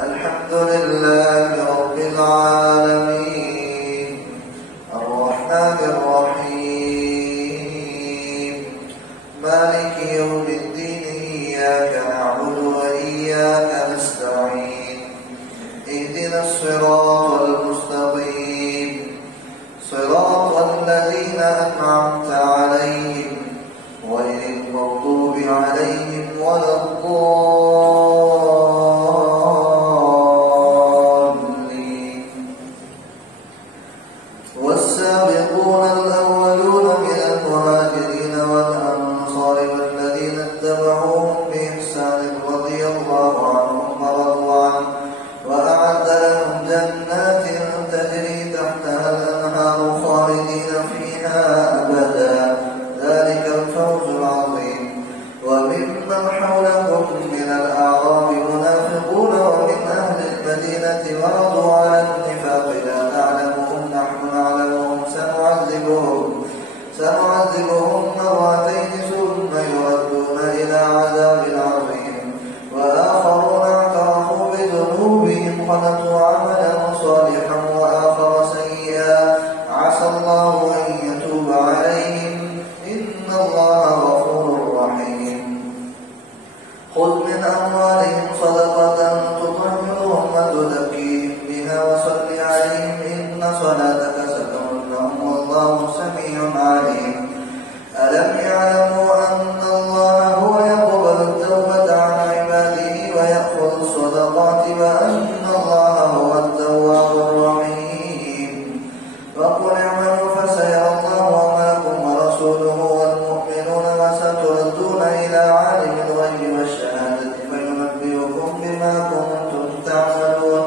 الحمد لله رب العالمين الرحمن الرحيم مالك يوم الدين إياك نعبد وإياك نستعين اهدنا الصراط المستقيم صراط الذين أنعمت عليهم غير المغضوب عليهم ولا الضالين. والسابقون الأولون من المهاجرين والأنصار والذين اتبعوهم بإحسان رضي الله عنهم ورضوا عنه وأعد لهم جنات تجري تحتها الأنهار خالدين فيها أبدا ذلك الفوز العظيم. وممن حولكم من الأعراب منافقون ومن أهل المدينة مرضوا على النفاق لا نعلمهم نحن نعلمهم سنعذبهم مرتين ثم يردون إلى عذاب عظيم. وآخرون اعترفوا بذنوبهم خلطوا عملا صالحا وآخر سيئا عسى الله أن يتوب عليهم إن الله غفور رحيم. خذ من أموالهم صدقة تطهرهم وتزكيهم بها وصل عليهم إن صلاتك سكن لهم والله سميع عليم. ألم يعلموا أن الله هو يقبل التوبة عن عباده ويأخذ الصدقات وأن الله هو التواب الرحيم. وقل اعملوا فسيرى الله عملكم ورسوله والمؤمنون وستردون إلى عالم الغيب والشهادة فينبئكم بما كنتم تعملون.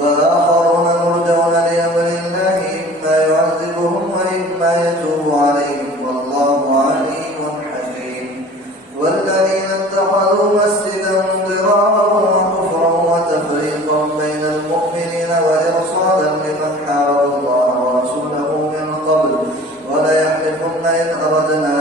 وآخرون مرجون لأمر الله إما يعذبهم وإما يتوب عليهم والله عليم حكيم. والذين اتخذوا مسجدا ضرارا وكفرا وتفريقا بين المؤمنين وإرصادا لمن حارب الله ورسوله من قبل وليحلفن إن أردنا